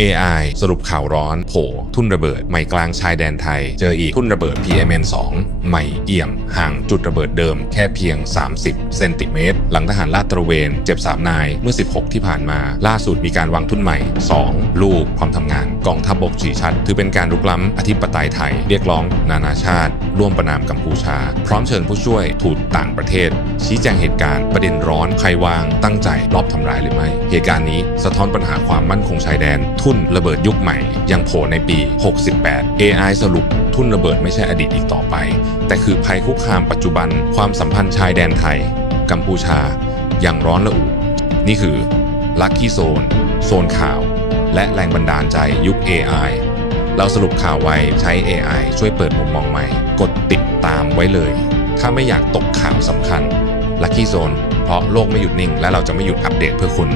AI สรุปข่าวร้อนโผทุ่นระเบิดใหม่กลางชายแดนไทย เจออีกทุ่นระเบิด PMN 2ใหม่เอี่ยม ห่างจุดระเบิดเดิมแค่เพียง 30 เซนติเมตร หลังทหารลาดตระเวนเจ็บ 3 นายเมื่อ 16 ที่ผ่านมา ล่าสุดมีการวางทุ่นใหม่ 2 ลูกพร้อมทำงาน กองทัพบบกชี้ชัดถือเป็นการรุกล้ำอธิปไตยไทย เรียกร้อง นานาชาติ ร่วมประนามกัมพูชา พร้อมเชิญผู้ช่วยทูตต่างประเทศ ชี้แจงเหตุการณ์ประเด็นร้อนใครวางตั้งใจลอบทำร้ายหรือไม่ เหตุการณ์นี้สะท้อนปัญหาความมั่นคงชายแดน ทุ่นระเบิดยุคใหม่ ยังโผล่ในปี 68 AI สรุปทุ่นระเบิดไม่ใช่อดีตอีกต่อไป แต่คือภัยคุกคามปัจจุบันความสัมพันธ์ชายแดนไทย กัมพูชายังร้อนระอุ นี่คือ Lucky Zone โซนข่าว และแรงบันดาลใจยุค AI เราสรุปข่าวไว้ใช้ AI ช่วยเปิดมุมมองใหม่ กดติดตามไว้เลย ถ้าไม่อยากตกข่าวสำคัญ Lucky Zone เพราะโลกไม่หยุดนิ่ง และเราจะไม่หยุดอัปเดตเพื่อคุณ